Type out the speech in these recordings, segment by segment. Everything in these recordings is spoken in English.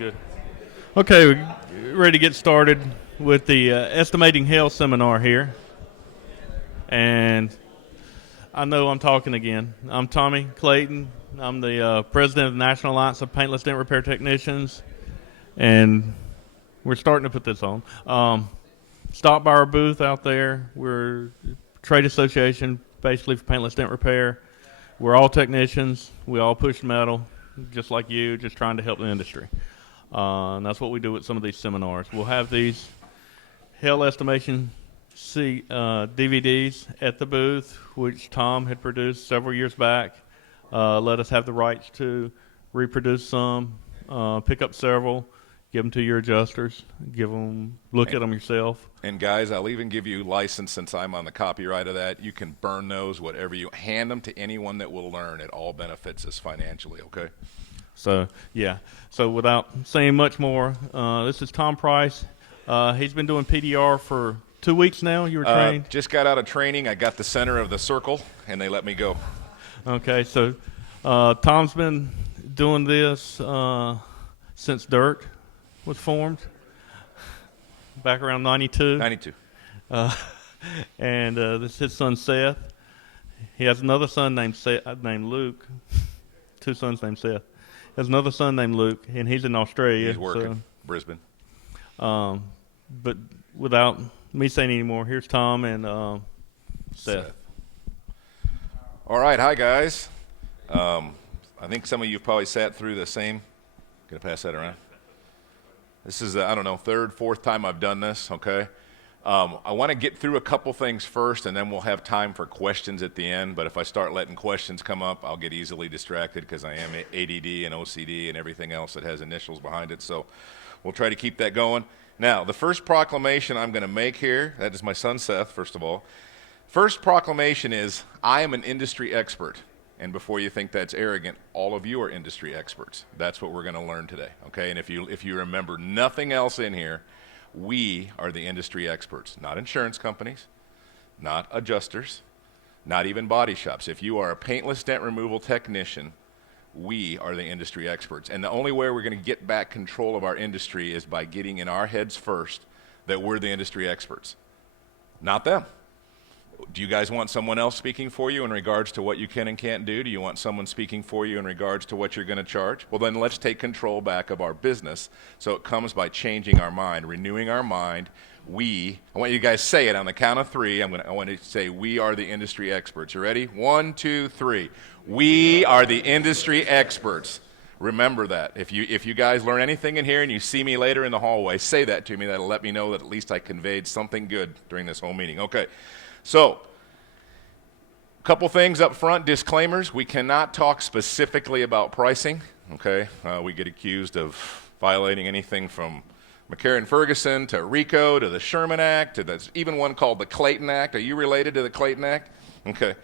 Good. Okay, we're ready to get started with the estimating hail seminar here. And I know I'm talking again. I'm Tommy Clayton. I'm the president of the National Alliance of Paintless Dent Repair Technicians. And we're starting to put this on. Stop by our booth out there. We're a trade association basically for paintless dent repair. We're all technicians. We all push metal, just like you, just trying to help the industry. And that's what we do with some of these seminars. We'll have these hail estimation DVDs at the booth, which Tom had produced several years back. Let us have the rights to reproduce some, pick up several, give them to your adjusters, look at them yourself. And guys, I'll even give you license since I'm on the copyright of that. You can burn those, whatever you hand them to anyone that will learn. It all benefits us financially, okay? So, yeah. So without saying much more, this is Tom Price. He's been doing PDR for 2 weeks now. You were trained? Just got out of training. I got the center of the circle, and they let me go. Okay, so Tom's been doing this since DIRT was formed, back around 92. 92. And this is his son Seth. He has another son named Luke. Two sons named Seth. He has another son named Luke, and he's in Australia. He's working, Brisbane. But without me saying any more, here's Tom and Seth. All right, hi guys. I think some of you probably sat through the same. Gonna pass that around. This is, I don't know, third, fourth time I've done this, okay? I want to get through a couple things first, and then we'll have time for questions at the end. But if I start letting questions come up, I'll get easily distracted because I am ADD and OCD and everything else that has initials behind it. So we'll try to keep that going. Now, the first proclamation I'm going to make here, that is my son Seth, first of all. First proclamation is, I am an industry expert. And before you think that's arrogant, all of you are industry experts. That's what we're going to learn today, okay? And if you remember nothing else in here, we are the industry experts, not insurance companies, not adjusters, not even body shops. If you are a paintless dent removal technician, we are the industry experts. And the only way we're going to get back control of our industry is by getting in our heads first that we're the industry experts, not them. Do you guys want someone else speaking for you in regards to what you can and can't do? Do you want someone speaking for you in regards to what you're going to charge? Well, then let's take control back of our business. So it comes by changing our mind, renewing our mind. I want you guys to say it on the count of three. I want to say we are the industry experts. You ready? 1, 2, 3. We are the industry experts. Remember that. If you guys learn anything in here and you see me later in the hallway, say that to me. That'll let me know that at least I conveyed something good during this whole meeting. Okay. So, a couple things up front, disclaimers. We cannot talk specifically about pricing, okay? We get accused of violating anything from McCarran-Ferguson to RICO to the Sherman Act to there's even one called the Clayton Act. Are you related to the Clayton Act? Okay.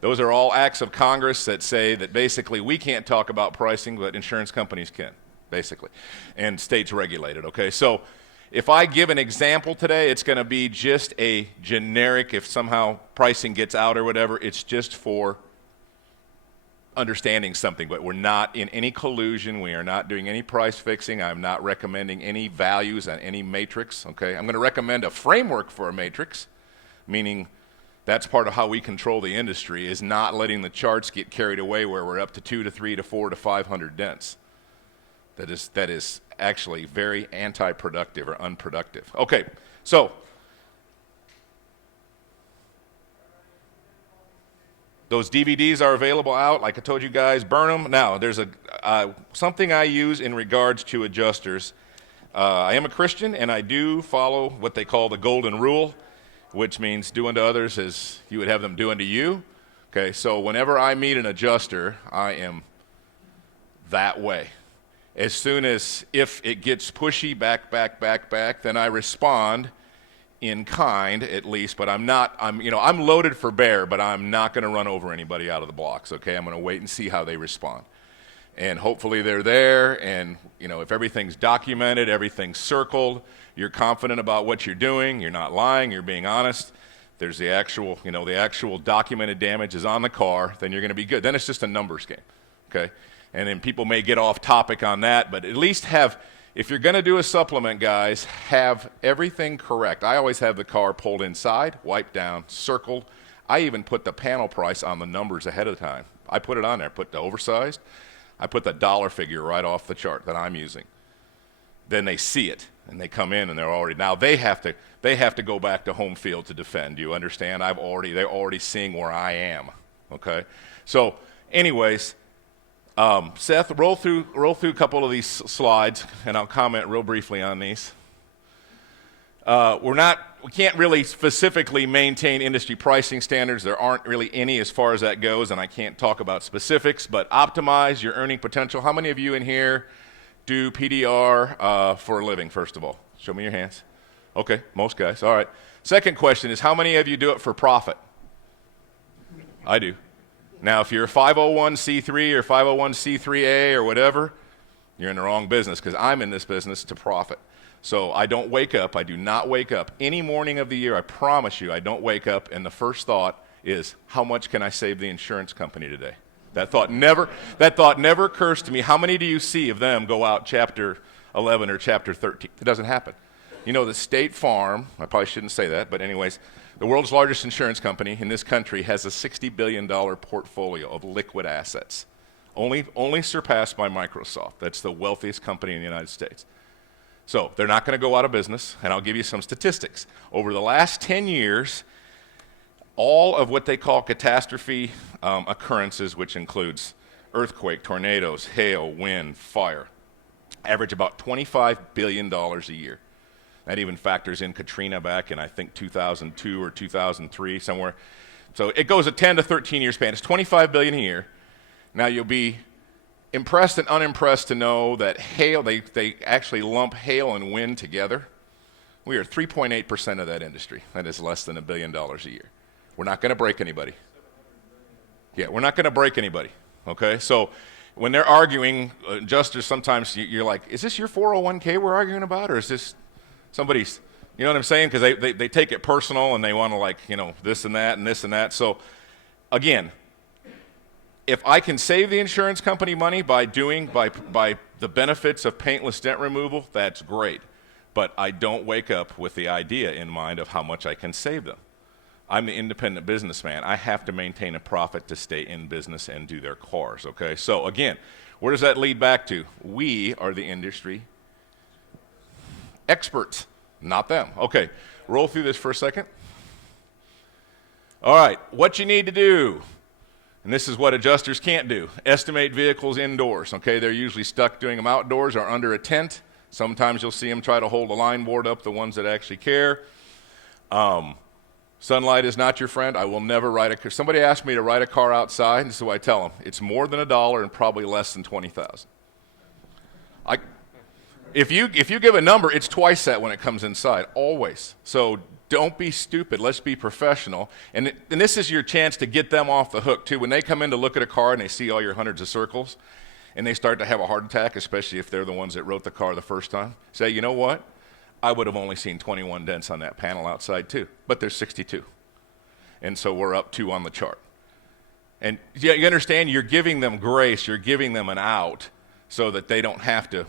Those are all acts of Congress that say that basically we can't talk about pricing, but insurance companies can, basically, and states regulate it, okay? So, if I give an example today, it's going to be just a generic, if somehow pricing gets out or whatever, it's just for understanding something. But we're not in any collusion. We are not doing any price fixing. I'm not recommending any values on any matrix, okay? I'm going to recommend a framework for a matrix, meaning that's part of how we control the industry, is not letting the charts get carried away where we're up to 2 to 3 to 4 to 500 dents. That is actually very anti-productive or unproductive. Okay, so those DVDs are available out. Like I told you guys, burn them. Now, there's something I use in regards to adjusters. I am a Christian, and I do follow what they call the golden rule, which means do unto others as you would have them do unto you. Okay, so whenever I meet an adjuster, I am that way. As soon as, if it gets pushy, back, then I respond in kind, at least, but I'm loaded for bear, but I'm not going to run over anybody out of the blocks, okay? I'm going to wait and see how they respond. And hopefully they're there, and, if everything's documented, everything's circled, you're confident about what you're doing, you're not lying, you're being honest, there's the actual documented damage is on the car, then you're going to be good. Then it's just a numbers game, okay? And then people may get off topic on that, but at least have if you're going to do a supplement, guys, have everything correct. I always have the car pulled inside, wiped down, circled. I even put the panel price on the numbers ahead of time. I put it on there, put the oversized. I put the dollar figure right off the chart that I'm using. Then they see it, and they come in, and they're already, now they have to go back to home field to defend. Do you understand? They're already seeing where I am, okay? So anyways, Seth, roll through a couple of these slides, and I'll comment real briefly on these. We can't really specifically maintain industry pricing standards. There aren't really any as far as that goes, and I can't talk about specifics, but optimize your earning potential. How many of you in here do PDR for a living, first of all? Show me your hands. Okay, most guys. All right. Second question is, how many of you do it for profit? I do. Now, if you're a 501c3 or 501c3a or whatever, you're in the wrong business, because I'm in this business to profit. So I don't wake up, I do not wake up any morning of the year, I promise you, I don't wake up and the first thought is, how much can I save the insurance company today? That thought never occurs to me. How many do you see of them go out chapter 11 or chapter 13? It doesn't happen. You know, the State Farm, I probably shouldn't say that, but anyways, the world's largest insurance company in this country has a $60 billion portfolio of liquid assets, only surpassed by Microsoft. That's the wealthiest company in the United States. So they're not going to go out of business, and I'll give you some statistics. Over the last 10 years, all of what they call catastrophe occurrences, which includes earthquake, tornadoes, hail, wind, fire, average about $25 billion a year. That even factors in Katrina back in, I think, 2002 or 2003, somewhere. So it goes a 10 to 13 year span. It's $25 billion a year. Now you'll be impressed and unimpressed to know that hail, they actually lump hail and wind together. We are 3.8% of that industry. That is less than $1 billion a year. We're not going to break anybody. Yeah, we're not going to break anybody, okay? So when they're arguing, adjusters, sometimes you're like, is this your 401k we're arguing about, or is this somebody's, you know what I'm saying? Because they take it personal, and they want to, like, you know, this and that and this and that. So again, if I can save the insurance company money by the benefits of paintless dent removal, that's great. But I don't wake up with the idea in mind of how much I can save them. I'm the independent businessman. I have to maintain a profit to stay in business and do their cars, okay? So again, where does that lead back to? We are the industry experts, not them. Okay, roll through this for a second. All right, what you need to do. And this is what adjusters can't do. Estimate vehicles indoors, okay? They're usually stuck doing them outdoors or under a tent. Sometimes you'll see them try to hold a line board up, the ones that actually care. Sunlight is not your friend. I will never ride a car. Somebody asked me to ride a car outside, and this is what I tell them. It's more than $1 and probably less than $20,000. If you give a number, it's twice that when it comes inside, always. So don't be stupid. Let's be professional. And this is your chance to get them off the hook, too. When they come in to look at a car and they see all your hundreds of circles, and they start to have a heart attack, especially if they're the ones that wrote the car the first time, say, you know what? I would have only seen 21 dents on that panel outside, too. But there's 62. And so we're up 2 on the chart. And you understand? You're giving them grace. You're giving them an out so that they don't have to.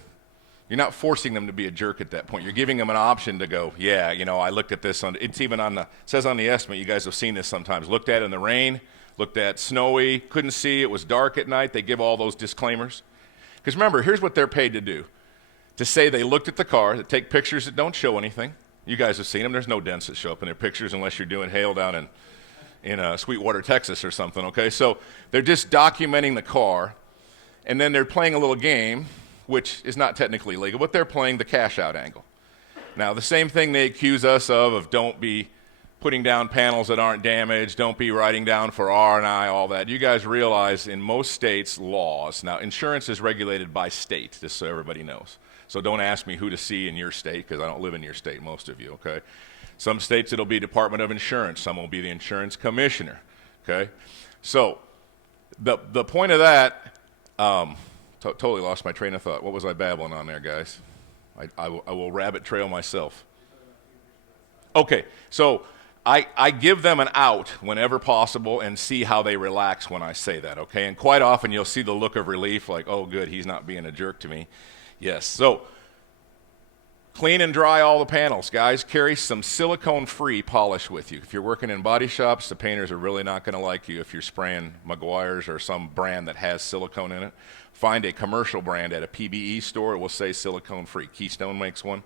You're not forcing them to be a jerk at that point. You're giving them an option to go, yeah, you know, I looked at this. It's even on the, says on the estimate, you guys have seen this sometimes. Looked at in the rain, looked at snowy, couldn't see, it was dark at night. They give all those disclaimers. Because remember, here's what they're paid to do. To say they looked at the car, to take pictures that don't show anything. You guys have seen them. There's no dents that show up in their pictures unless you're doing hail down in Sweetwater, Texas or something, okay? So they're just documenting the car, and then they're playing a little game, which is not technically legal, but they're playing the cash-out angle. Now, the same thing they accuse us of don't be putting down panels that aren't damaged, don't be writing down for R&I, all that. You guys realize in most states' laws, now insurance is regulated by state, just so everybody knows. So don't ask me who to see in your state, because I don't live in your state, most of you, okay? Some states it'll be Department of Insurance, some will be the insurance commissioner, okay? So the point of that, totally lost my train of thought. What was I babbling on there, guys? I will rabbit trail myself. Okay, so I give them an out whenever possible and see how they relax when I say that, okay? And quite often you'll see the look of relief like, oh, good, he's not being a jerk to me. Yes, so Clean and dry all the panels. Guys, carry some silicone-free polish with you. If you're working in body shops, the painters are really not going to like you if you're spraying Meguiar's or some brand that has silicone in it. Find a commercial brand at a PBE store. It will say silicone-free. Keystone makes one.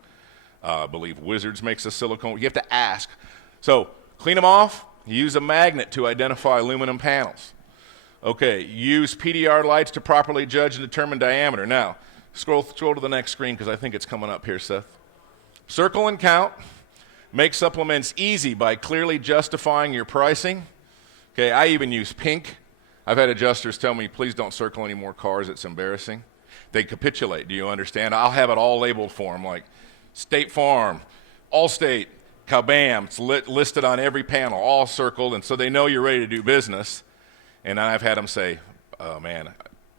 I believe Wizards makes a silicone. You have to ask. So clean them off. Use a magnet to identify aluminum panels. Okay, use PDR lights to properly judge and determine diameter. Now, scroll to the next screen because I think it's coming up here, Seth. Circle and count. Make supplements easy by clearly justifying your pricing. Okay, I even use pink. I've had adjusters tell me, please don't circle any more cars, it's embarrassing. They capitulate, do you understand? I'll have it all labeled for them, like State Farm, Allstate, Kabam. It's listed on every panel, all circled, and so they know you're ready to do business. And I've had them say, oh man,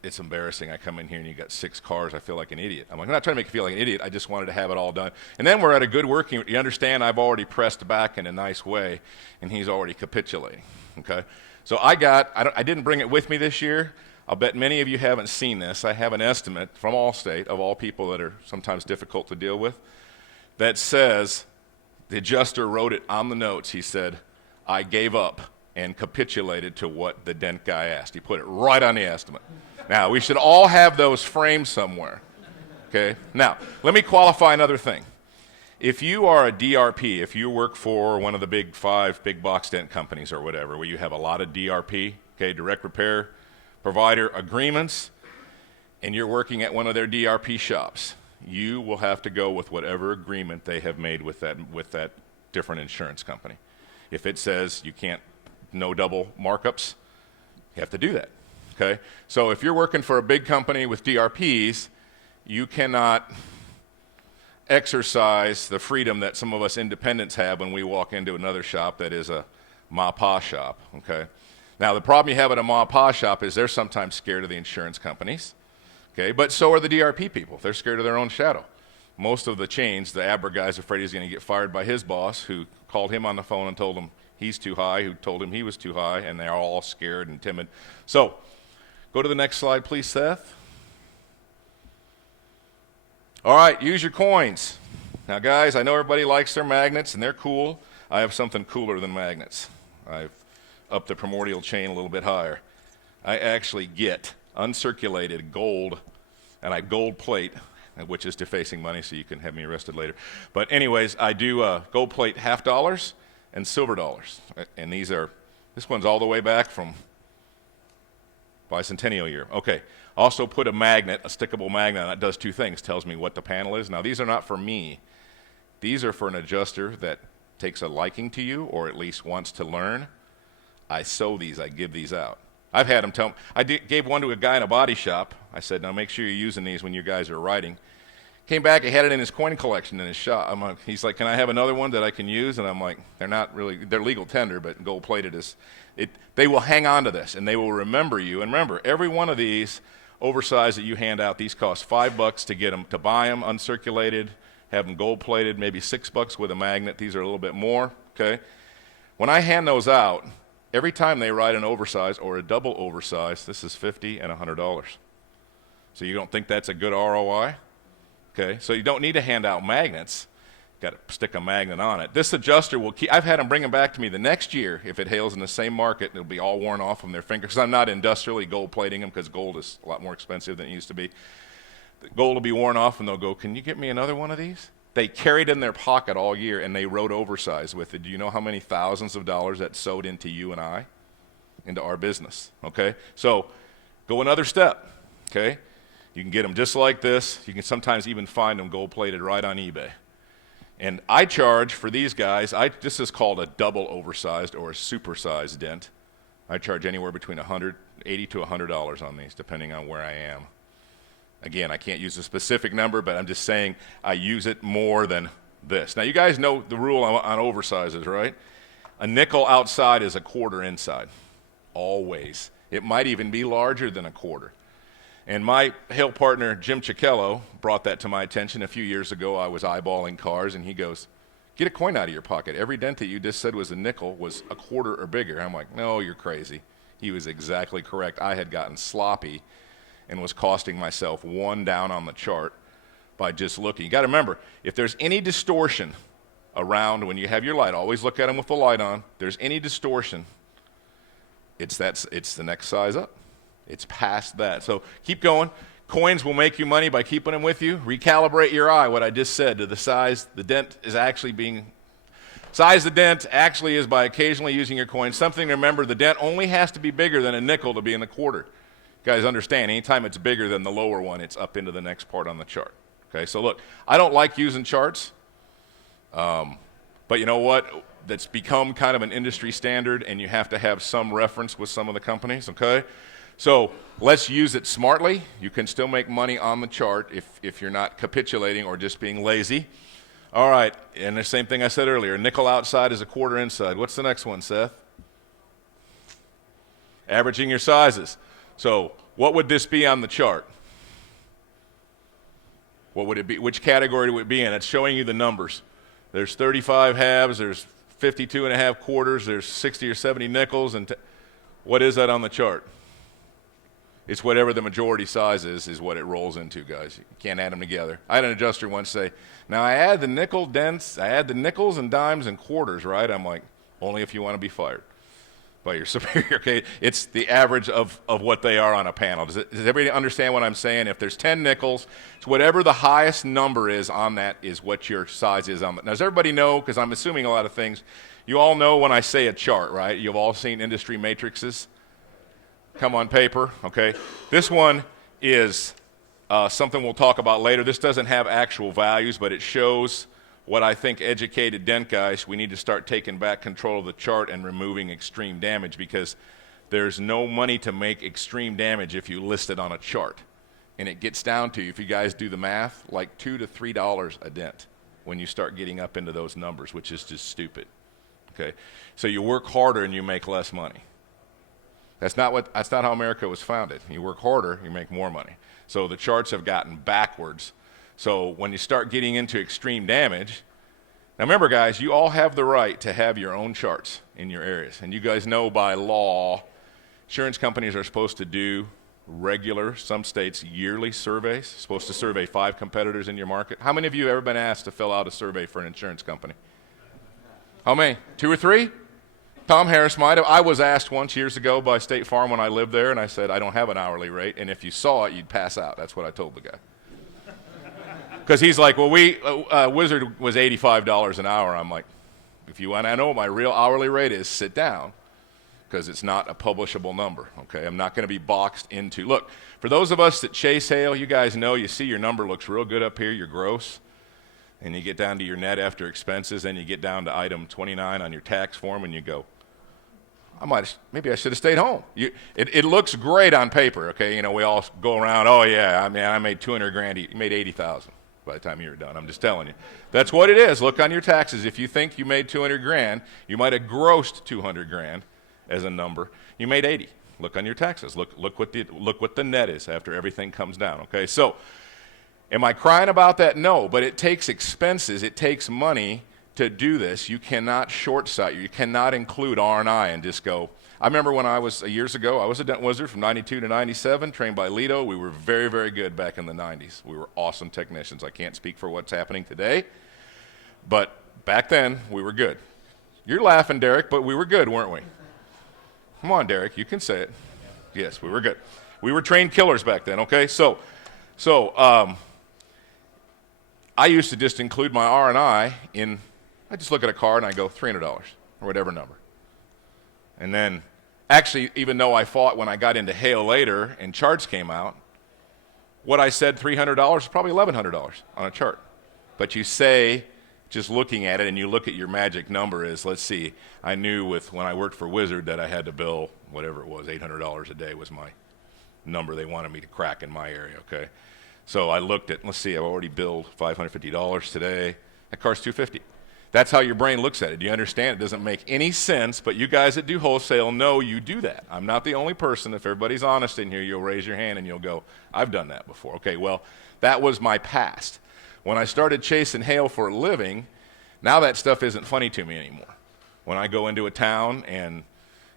it's embarrassing. I come in here and you got 6 cars. I feel like an idiot. I'm like, I'm not trying to make you feel like an idiot. I just wanted to have it all done. And then we're at a good working. You understand? I've already pressed back in a nice way, and he's already capitulating. Okay. So I didn't bring it with me this year. I'll bet many of you haven't seen this. I have an estimate from Allstate of all people that are sometimes difficult to deal with that says the adjuster wrote it on the notes. He said, I gave up and capitulated to what the dent guy asked. He put it right on the estimate. Now, we should all have those framed somewhere, okay? Now, let me qualify another thing. If you are a DRP, if you work for one of the big 5 big box dent companies or whatever, where you have a lot of DRP, okay, direct repair provider agreements, and you're working at one of their DRP shops, you will have to go with whatever agreement they have made with that different insurance company. If it says you can't, no double markups, you have to do that. Okay? So if you're working for a big company with DRPs, you cannot exercise the freedom that some of us independents have when we walk into another shop that is a ma-pa shop. Okay? Now, the problem you have at a ma-pa shop is they're sometimes scared of the insurance companies. Okay? But so are the DRP people. They're scared of their own shadow. Most of the chains, the Abra guy's afraid he's going to get fired by his boss, who called him on the phone and told him he's too high, who told him he was too high, and they're all scared and timid. So, go to the next slide, please, Seth. All right, use your coins. Now, guys, I know everybody likes their magnets, and they're cool. I have something cooler than magnets. I've upped the primordial chain a little bit higher. I actually get uncirculated gold, and I gold plate, which is defacing money, so you can have me arrested later. But anyways, I do gold plate $50 and silver dollars. And this one's all the way back from bicentennial year. Okay. Also put a magnet, a stickable magnet, and that does 2 things. Tells me what the panel is. Now, these are not for me. These are for an adjuster that takes a liking to you or at least wants to learn. I sew these. I give these out. I've had them tell me. Gave one to a guy in a body shop. I said, now make sure you're using these when you guys are writing. Came back, he had it in his coin collection in his shop. He's like, can I have another one that I can use? And I'm like, they're legal tender, but gold plated is, they will hang on to this and they will remember you. And remember, every one of these oversized that you hand out, these cost $5 to get them, to buy them uncirculated, have them gold plated, maybe $6 with a magnet. These are a little bit more, okay? When I hand those out, every time they write an oversized or a double oversized, this is $50 and $100. So you don't think that's a good ROI? Okay, so you don't need to hand out magnets. Got to stick a magnet on it. This adjuster will keep, I've had them bring them back to me the next year if it hails in the same market. It'll be all worn off from their fingers. Because I'm not industrially gold plating them because gold is a lot more expensive than it used to be. The gold will be worn off and they'll go, can you get me another one of these? They carried in their pocket all year and they wrote oversized with it. Do you know how many thousands of dollars that sewed into you and I? Into our business, okay? So go another step, okay? You can get them just like this. You can sometimes even find them gold-plated right on eBay. And I charge for these guys, this is called a double oversized or a supersized dent. I charge anywhere between $80 to $100 on these, depending on where I am. Again, I can't use a specific number, but I'm just saying I use it more than this. Now, you guys know the rule on oversizes, right? A nickel outside is a quarter inside, always. It might even be larger than a quarter. And my Hale partner, Jim Cicchello, brought that to my attention a few years ago. I was eyeballing cars, and he goes, get a coin out of your pocket. Every dent that you just said was a nickel was a quarter or bigger. I'm like, no, you're crazy. He was exactly correct. I had gotten sloppy and was costing myself 1 down on the chart by just looking. You got to remember, if there's any distortion around when you have your light, always look at them with the light on. If there's any distortion, it's the next size up. It's past that. So keep going. Coins will make you money by keeping them with you. Recalibrate your eye, what I just said, to the size. The dent is actually being, size the dent actually is by occasionally using your coin. Something to remember, the dent only has to be bigger than a nickel to be in the quarter. You guys understand, anytime it's bigger than the lower one, it's up into the next part on the chart. Okay, so look, I don't like using charts, but you know what? That's become kind of an industry standard, and you have to have some reference with some of the companies, okay? So let's use it smartly. You can still make money on the chart if you're not capitulating or just being lazy. All right, and the same thing I said earlier, nickel outside is a quarter inside. What's the next one, Seth? Averaging your sizes. So what would this be on the chart? What would it be? Which category would it be in? It's showing you the numbers. There's 35 halves, there's 52 and a half quarters, there's 60 or 70 nickels, and what is that on the chart? It's whatever the majority size is what it rolls into, guys. You can't add them together. I had an adjuster once say, now I add the nickel dents, I add the nickels and dimes and quarters, right? I'm like, only if you want to be fired by your superior, okay? It's the average of what they are on a panel. Does everybody understand what I'm saying? If there's 10 nickels, it's whatever the highest number is on that is what your size is on that. Now, does everybody know, because I'm assuming a lot of things, you all know when I say a chart, right? You've all seen industry matrices come on paper, okay? This one is something we'll talk about later. This doesn't have actual values, but it shows what I think educated dent guys, we need to start taking back control of the chart and removing extreme damage, because there's no money to make extreme damage if you list it on a chart. And it gets down to, if you guys do the math, like $2 to $3 a dent when you start getting up into those numbers, which is just stupid, okay? So you work harder and you make less money. That's not how America was founded. You work harder, you make more money. So the charts have gotten backwards. So when you start getting into extreme damage, now remember guys, you all have the right to have your own charts in your areas. And you guys know by law, insurance companies are supposed to do regular, some states yearly surveys, supposed to survey 5 competitors in your market. How many of you have ever been asked to fill out a survey for an insurance company? How many? 2 or 3? Tom Harris might have. I was asked once years ago by State Farm when I lived there, and I said, I don't have an hourly rate, and if you saw it, you'd pass out. That's what I told the guy. Because he's like, well, Wizard was $85 an hour. I'm like, if you want to know what my real hourly rate is, sit down, because it's not a publishable number, okay? I'm not going to be boxed into. Look, for those of us that chase hail, you guys know, you see your number looks real good up here, your gross, and you get down to your net after expenses, and you get down to item 29 on your tax form, and you go, maybe I should have stayed home. It looks great on paper, okay? You know, we all go around, oh yeah, I mean, I made 200 grand, you made 80,000 by the time you were done. I'm just telling you. That's what it is. Look on your taxes. If you think you made 200 grand, you might have grossed 200 grand as a number. You made 80. Look on your taxes. Look what the net is after everything comes down, okay? So, am I crying about that? No, but it takes expenses, it takes money to do this. You cannot short sight. You cannot include R&I and just go. I remember when I was, years ago, I was a dent wizard from 92 to 97, trained by Lido. We were very, very good back in the 90s. We were awesome technicians. I can't speak for what's happening today, but back then, we were good. You're laughing, Derek, but we were good, weren't we? Come on, Derek, you can say it. Yes, we were good. We were trained killers back then, okay? So I used to just include my R&I in, I just look at a card and I go $300 or whatever number. And then, actually, even though I fought when I got into hail later and charts came out, what I said $300 is probably $1,100 on a chart. But you say, just looking at it, and you look at your magic number is, let's see, I knew when I worked for Wizard that I had to bill whatever it was, $800 a day was my number they wanted me to crack in my area, okay? So I looked at, let's see, I've already billed $550 today. That car's $250. That's how your brain looks at it. Do you understand? It doesn't make any sense, but you guys that do wholesale know you do that. I'm not the only person. If everybody's honest in here, you'll raise your hand and you'll go, I've done that before. Okay, well, that was my past. When I started chasing hail for a living, now that stuff isn't funny to me anymore. When I go into a town and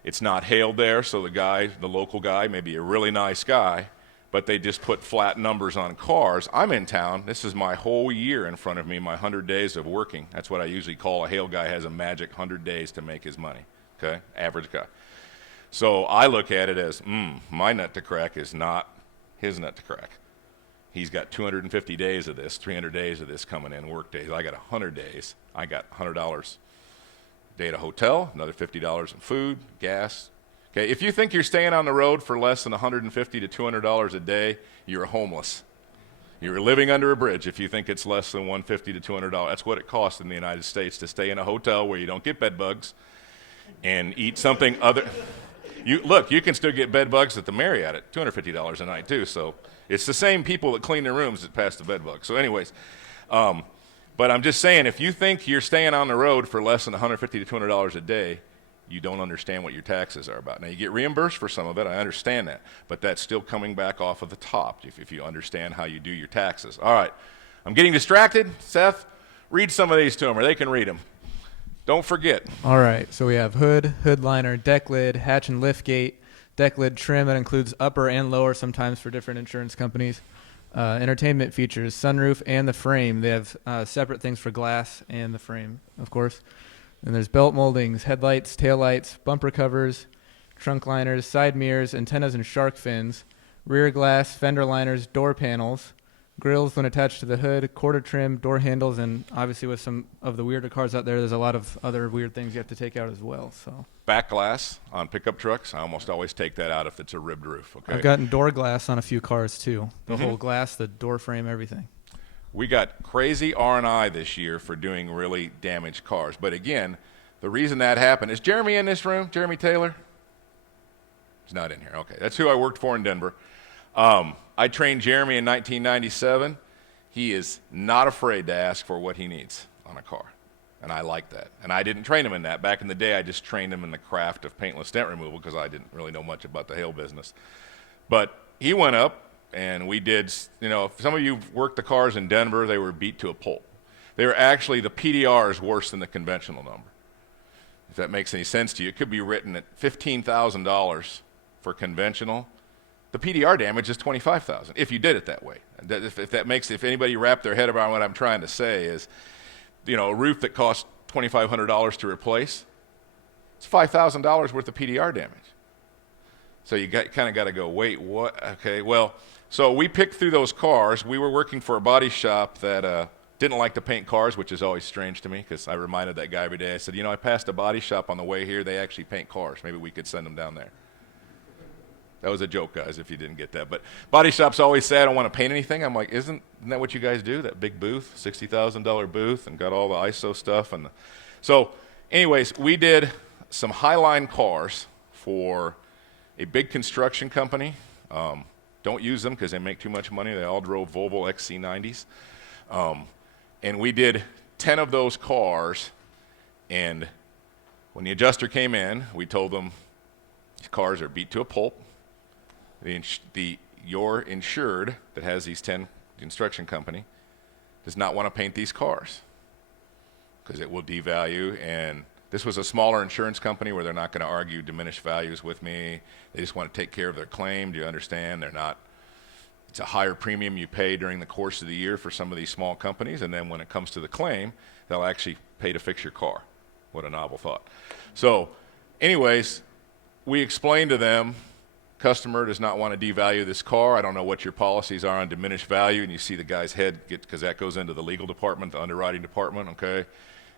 it's not hailed there, so the local guy, may be a really nice guy, but they just put flat numbers on cars. I'm in town. This is my whole year in front of me, my 100 days of working. That's what I usually call a hail guy has a magic 100 days to make his money, okay? Average guy. So I look at it as, my nut to crack is not his nut to crack. He's got 250 days of this, 300 days of this coming in, work days. I got 100 days. I got $100 a day at a hotel, another $50 in food, gas. Okay, if you think you're staying on the road for less than $150 to $200 a day, you're homeless. You're living under a bridge if you think it's less than $150 to $200. That's what it costs in the United States to stay in a hotel where you don't get bed bugs and eat something other. You can still get bed bugs at the Marriott at $250 a night too. So it's the same people that clean their rooms that pass the bed bugs. So anyways, but I'm just saying, if you think you're staying on the road for less than $150 to $200 a day, you don't understand what your taxes are about. Now, you get reimbursed for some of it. I understand that. But that's still coming back off of the top if you understand how you do your taxes. All right. I'm getting distracted. Seth, read some of these to them, or they can read them. Don't forget. All right. So we have hood, hood liner, deck lid, hatch and lift gate, deck lid trim. That includes upper and lower sometimes for different insurance companies. Entertainment features, sunroof and the frame. They have separate things for glass and the frame, of course. And there's belt moldings, headlights, taillights, bumper covers, trunk liners, side mirrors, antennas and shark fins, rear glass, fender liners, door panels, grills when attached to the hood, quarter trim, door handles, and obviously with some of the weirder cars out there, there's a lot of other weird things you have to take out as well. So back glass on pickup trucks, I almost always take that out if it's a ribbed roof. Okay. I've gotten door glass on a few cars too. The whole glass, the door frame, everything. We got crazy R&I this year for doing really damaged cars. But again, the reason that happened, is Jeremy in this room? Jeremy Taylor? He's not in here. Okay, that's who I worked for in Denver. I trained Jeremy in 1997. He is not afraid to ask for what he needs on a car, and I like that. And I didn't train him in that. Back in the day, I just trained him in the craft of paintless dent removal because I didn't really know much about the hail business. But he went up, and we did, if some of you worked the cars in Denver, they were beat to a pulp. They were actually, the PDR is worse than the conventional number. If that makes any sense to you, it could be written at $15,000 for conventional. The PDR damage is $25,000 if you did it that way. If anybody wrapped their head around what I'm trying to say is, a roof that costs $2,500 to replace, it's $5,000 worth of PDR damage. So you kind of got to go, wait, what? Okay, well, so we picked through those cars. We were working for a body shop that didn't like to paint cars, which is always strange to me because I reminded that guy every day. I said, I passed a body shop on the way here. They actually paint cars. Maybe we could send them down there. That was a joke, guys, if you didn't get that. But body shops always say, I don't want to paint anything. I'm like, isn't that what you guys do, that big booth, $60,000 booth, and got all the ISO stuff? So anyways, we did some Highline cars for a big construction company. Don't use them because they make too much money. They all drove Volvo XC90s. And we did 10 of those cars, and when the adjuster came in, we told them these cars are beat to a pulp. Your insured that has these 10, the construction company, does not want to paint these cars because it will devalue. And this was a smaller insurance company where they're not going to argue diminished values with me. They just want to take care of their claim. Do you understand? It's a higher premium you pay during the course of the year for some of these small companies, and then when it comes to the claim, they'll actually pay to fix your car. What a novel thought. So anyways, we explained to them, customer does not want to devalue this car. I don't know what your policies are on diminished value, and you see the guy's head because that goes into the legal department, the underwriting department, okay?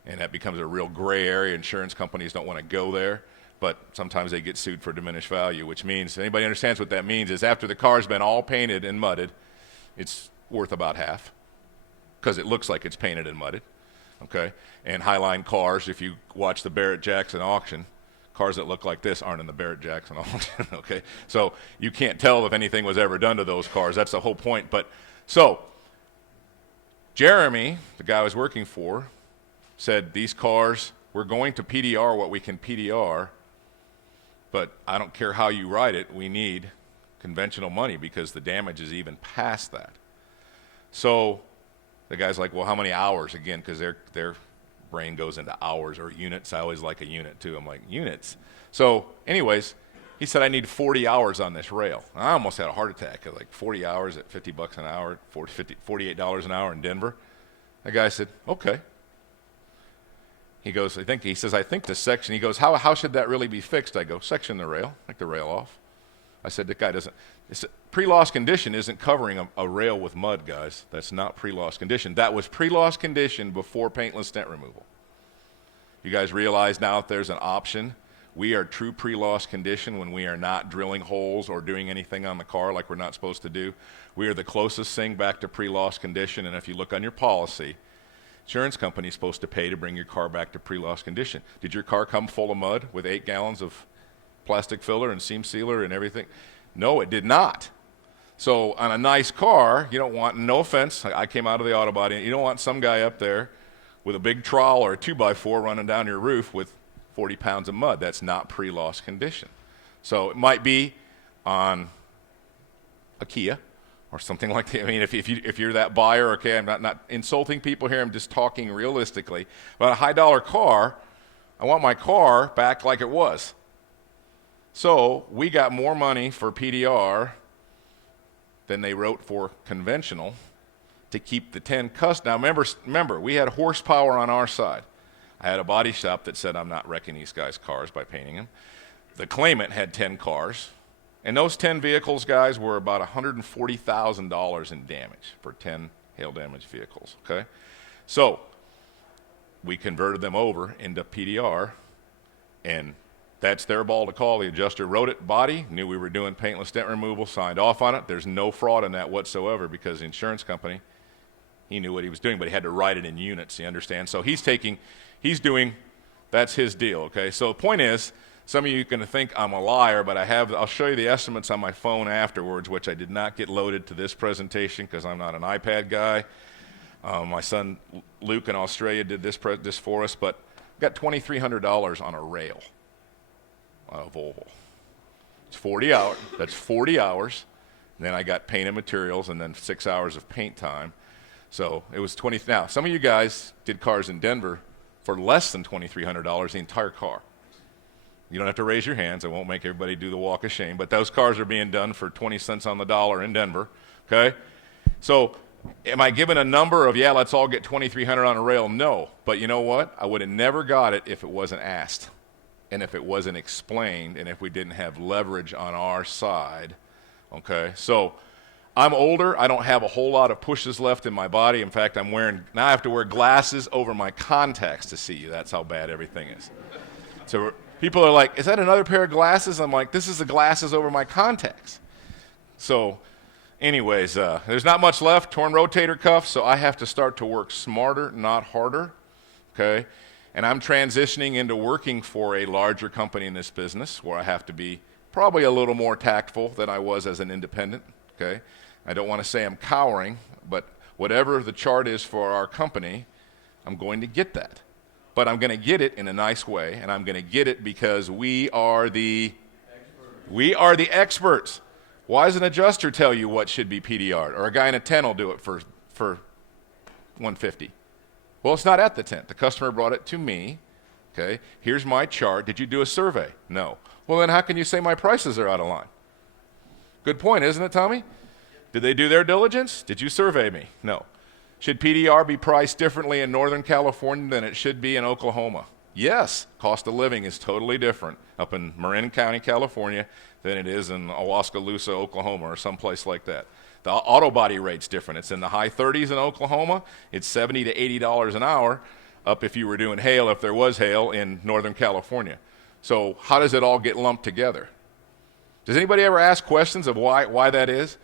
And that becomes a real gray area. Insurance companies don't want to go there, but sometimes they get sued for diminished value, which means, anybody understands what that means, is after the car's been all painted and mudded, it's worth about half because it looks like it's painted and mudded, okay? And Highline cars, if you watch the Barrett-Jackson auction, cars that look like this aren't in the Barrett-Jackson auction, okay? So you can't tell if anything was ever done to those cars. That's the whole point. But so Jeremy, the guy I was working for, said these cars, we're going to PDR what we can PDR, but I don't care how you write it, we need conventional money because the damage is even past that. So the guy's like, well, how many hours? Again, because their brain goes into hours or units. I always like a unit too. I'm like, units. So anyways, He said, I need 40 hours on this rail. I almost had a heart attack. Like 40 hours at $50 an hour, $48 an hour in Denver. The guy said, okay. He goes, he says, I think this section, he goes, how should that really be fixed? I go, section the rail, take the rail off. I said, the guy doesn't, pre-loss condition isn't covering a rail with mud, guys. That's not pre-loss condition. That was pre-loss condition before paintless dent removal. You guys realize now that there's an option. We are true pre-loss condition when we are not drilling holes or doing anything on the car like we're not supposed to do. We are the closest thing back to pre-loss condition, and if you look on your policy, insurance company is supposed to pay to bring your car back to pre-loss condition. Did your car come full of mud with 8 gallons of plastic filler and seam sealer and everything? No, it did not. So on a nice car, you don't want, no offense, I came out of the auto body, you don't want some guy up there with a big trowel or a 2x4 running down your roof with 40 pounds of mud. That's not pre-loss condition. So it might be on a Kia or something like that. I mean, if you're that buyer, okay, I'm not insulting people here, I'm just talking realistically. But a high dollar car, I want my car back like it was. So we got more money for PDR than they wrote for conventional to keep the 10 Now remember, we had horsepower on our side. I had a body shop that said, I'm not wrecking these guys' cars by painting them. The claimant had 10 cars. And those 10 vehicles, guys, were about $140,000 in damage for 10 hail damaged vehicles, okay? So we converted them over into PDR, and that's their ball to call. The adjuster wrote it, body, knew we were doing paintless dent removal, signed off on it. There's no fraud in that whatsoever because the insurance company, he knew what he was doing, but he had to write it in units, you understand? So he's doing, that's his deal, okay? So the point is, some of you are going to think I'm a liar, but I'll show you the estimates on my phone afterwards, which I did not get loaded to this presentation because I'm not an iPad guy. My son Luke in Australia did this for us, but got $2,300 on a rail on a Volvo. It's 40 hours. That's 40 hours. And then I got paint and materials and then 6 hours of paint time. So it was 20. Now, some of you guys did cars in Denver for less than $2,300 the entire car. You don't have to raise your hands. I won't make everybody do the walk of shame. But those cars are being done for 20 cents on the dollar in Denver, okay? So am I given a number of, yeah, let's all get $2,300 on a rail? No. But you know what? I would have never got it if it wasn't asked and if it wasn't explained and if we didn't have leverage on our side, okay? So I'm older. I don't have a whole lot of pushes left in my body. In fact, now I have to wear glasses over my contacts to see you. That's how bad everything is. So people are like, is that another pair of glasses? I'm like, this is the glasses over my contacts. So anyways, there's not much left, torn rotator cuff, so I have to start to work smarter, not harder, okay? And I'm transitioning into working for a larger company in this business where I have to be probably a little more tactful than I was as an independent, okay? I don't want to say I'm cowering, but whatever the chart is for our company, I'm going to get that. But I'm going to get it in a nice way, and I'm going to get it because we are the experts. Why does an adjuster tell you what should be PDR? Or a guy in a tent will do it for $150. Well, it's not at the tent. The customer brought it to me. Okay, here's my chart. Did you do a survey? No. Well, then how can you say my prices are out of line? Good point, isn't it, Tommy? Did they do their diligence? Did you survey me? No. Should PDR be priced differently in Northern California than it should be in Oklahoma? Yes. Cost of living is totally different up in Marin County, California, than it is in Oskaloosa, Oklahoma, or someplace like that. The auto body rate's different. It's in the high 30s in Oklahoma. It's $70 to $80 an hour up if you were doing hail, if there was hail, in Northern California. So how does it all get lumped together? Does anybody ever ask questions of why that is?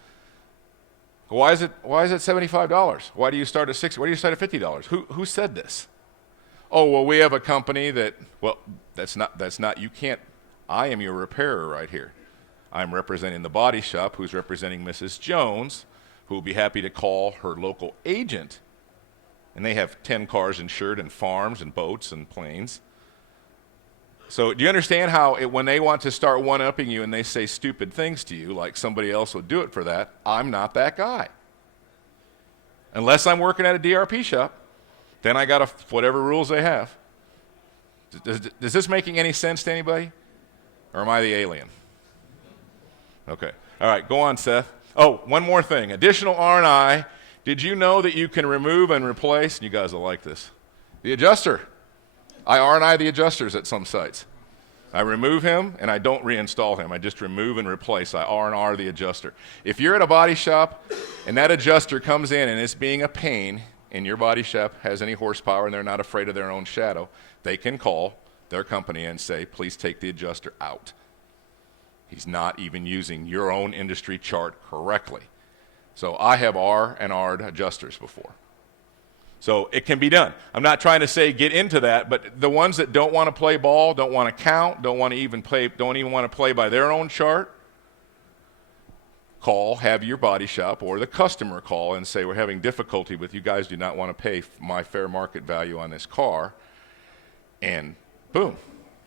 Why is it $75? Why do you start at $60? Why do you start at $50? Who said this? Oh, well, we have a company that, well, that's not, you can't, I am your repairer right here. I'm representing the body shop who's representing Mrs. Jones, who will be happy to call her local agent. And they have 10 cars insured and farms and boats and planes. So do you understand how when they want to start one-upping you and they say stupid things to you, like somebody else will do it for that, I'm not that guy. Unless I'm working at a DRP shop, then I got to, whatever rules they have. Is this making any sense to anybody? Or am I the alien? Okay. All right, go on, Seth. Oh, one more thing. Additional R&I. Did you know that you can remove and replace, and you guys will like this, the adjuster? I R&I the adjusters at some sites. I remove him, and I don't reinstall him. I just remove and replace. I R&R the adjuster. If you're at a body shop, and that adjuster comes in and it's being a pain, and your body shop has any horsepower and they're not afraid of their own shadow, they can call their company and say, please take the adjuster out. He's not even using your own industry chart correctly. So I have R&R'd adjusters before. So it can be done. I'm not trying to say get into that, but the ones that don't want to play ball, don't want to count, don't even want to play by their own chart, have your body shop or the customer call and say, we're having difficulty with you guys, do not want to pay my fair market value on this car. And boom,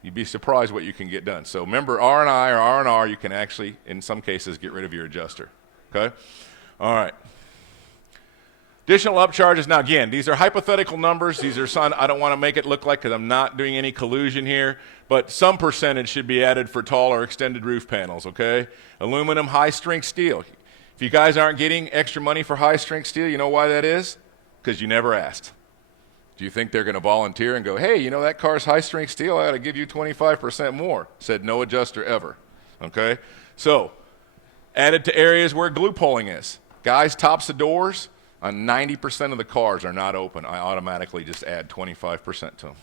you'd be surprised what you can get done. So remember, R&I or R&R, you can actually, in some cases, get rid of your adjuster. Okay? All right. Additional upcharges. Now, again, these are hypothetical numbers. These are I don't want to make it look like, because I'm not doing any collusion here, but some percentage should be added for tall or extended roof panels, okay? Aluminum, high-strength steel. If you guys aren't getting extra money for high-strength steel, you know why that is? Because you never asked. Do you think they're going to volunteer and go, hey, you know that car's high-strength steel, I got to give you 25% more? Said no adjuster ever, okay? So, added to areas where glue pulling is. Guys, tops of doors, on 90% of the cars are not open. I automatically just add 25% to them.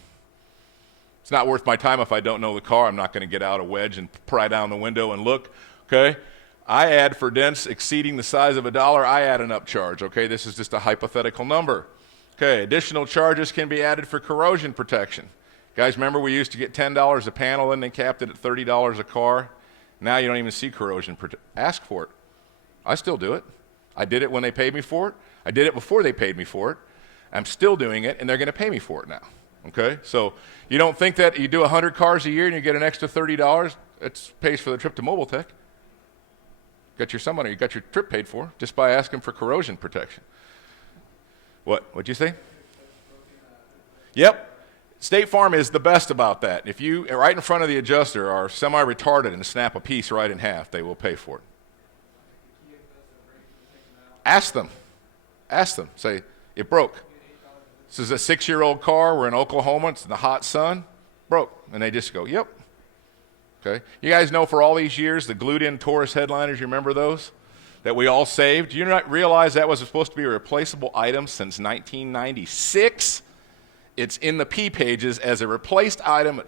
It's not worth my time if I don't know the car. I'm not going to get out a wedge and pry down the window and look, okay? I add for dents exceeding the size of $1, I add an upcharge, okay? This is just a hypothetical number. Okay, additional charges can be added for corrosion protection. Guys, remember we used to get $10 a panel and they capped it at $30 a car? Now you don't even see corrosion protection. Ask for it. I still do it. I did it when they paid me for it. I did it before they paid me for it. I'm still doing it, and they're going to pay me for it now. Okay? So you don't think that you do 100 cars a year and you get an extra $30? It pays for the trip to Mobile Tech. You got your trip paid for just by asking for corrosion protection. What'd you say? Yep. State Farm is the best about that. If you, right in front of the adjuster, are semi-retarded and snap a piece right in half, they will pay for it. Ask them. Ask them. Say, it broke. This is a 6-year-old car. We're in Oklahoma. It's in the hot sun. Broke. And they just go, yep. Okay. You guys know for all these years, the glued-in Taurus headliners, you remember those? That we all saved? Do you not realize that was supposed to be a replaceable item since 1996? It's in the P pages as a replaced item